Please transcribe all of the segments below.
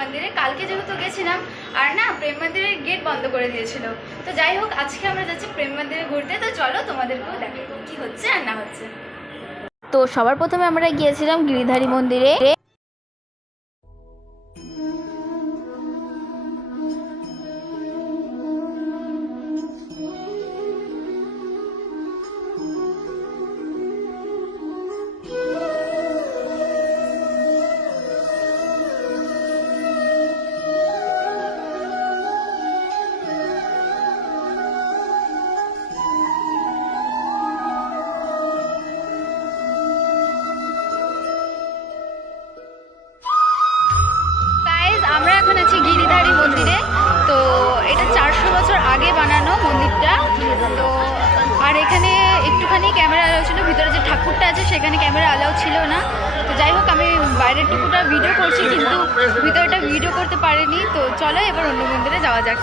মন্দিরে। কালকে যেহেতু গেছিলাম আর না প্রেম মন্দিরের গেট বন্ধ করে দিয়েছিল। তো যাই হোক আজকে আমরা যাচ্ছি প্রেম মন্দিরে ঘুরতে। তো চলো তোমাদেরকেও দেখাবো কি হচ্ছে আর না হচ্ছে। তো সবার প্রথমে আমরা গিয়েছিলাম গিরিধারী মন্দিরে। আমরা এখন আছি গিরিধারী মন্দিরে। তো এটা 400 বছর আগে বানানো মন্দিরটা। তো আর এখানে একটুখানি ক্যামেরা অ্যালাউ ছিল, ভিতরে যে ঠাকুরটা আছে সেখানে ক্যামেরা অ্যালাউ ছিল না। তো যাই হোক আমি বাইরের টুকুটা ভিডিও করছি, কিন্তু ভিতরটা ভিডিও করতে পারিনি। তো চলো এবার অন্য মন্দিরে যাওয়া যাক।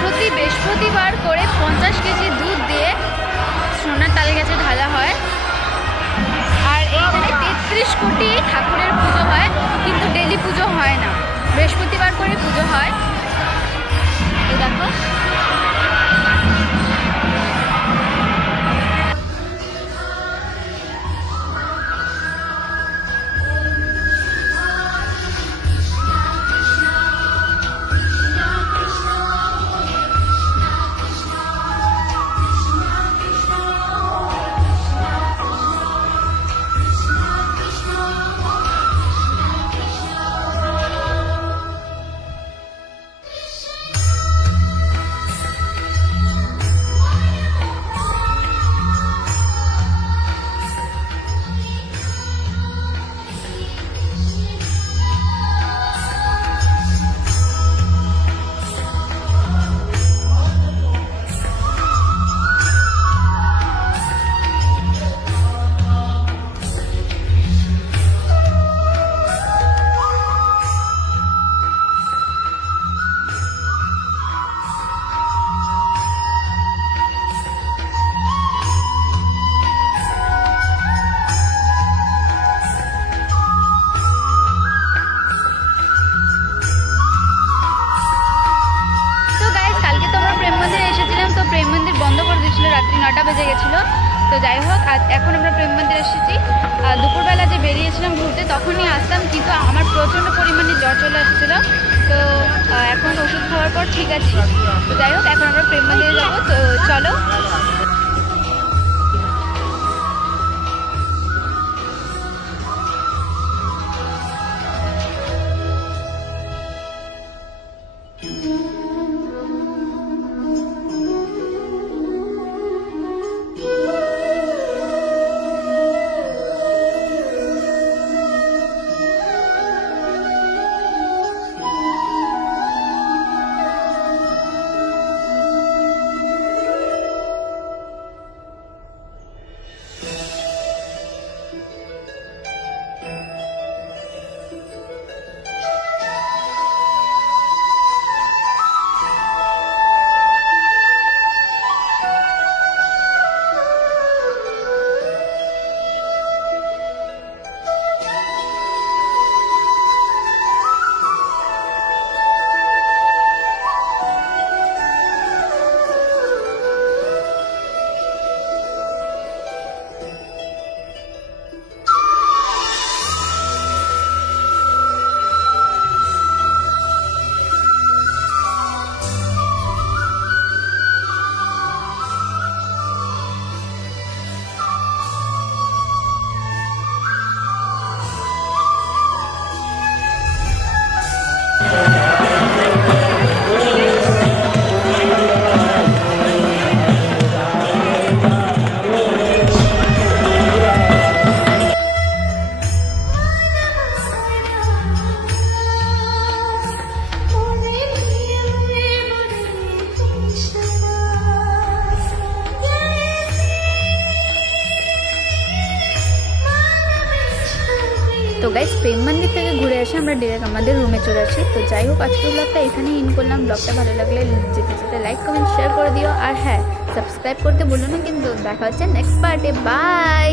প্রতি বৃহস্পতিবার করে 50 কেজি দুধ দিয়ে সোনার তাল গাছে ঢালা হয়। আর এইখানে 33 কোটি ঠাকুরের পুজো হয়, কিন্তু ডেলি পুজো হয় না, বৃহস্পতিবার করে পুজো হয়। এই দেখো রাত্রি 9টা বেজে গেছিলো। তো যাই হোক এখন আমরা প্রেম মন্দিরে এসেছি। দুপুরবেলা যে বেরিয়েছিলাম ঘুরতে তখনই আসতাম, কিন্তু আমার প্রচণ্ড পরিমাণে জ্বর চলে আসছিলো। তো এখন ওষুধ খাওয়ার পর ঠিক আছে। তো যাই হোক এখন আমরা প্রেম মন্দিরে যাবো। তো চলো। গাইজ প্রেম মন্দির থেকে ঘুরে এসে আমরা ডিরেক্ট আমাদের রুমে চলে আসি। তো যাই হোক আজকের ব্লগটা এখানেই ইন করলাম। ব্লগটা ভালো লাগলে যেতে যেতে লাইক কমেন্ট শেয়ার করে দিও, আর হ্যাঁ সাবস্ক্রাইব করতে বলো না কিন্তু। দেখা হচ্ছে নেক্সট পার্টে, বাই।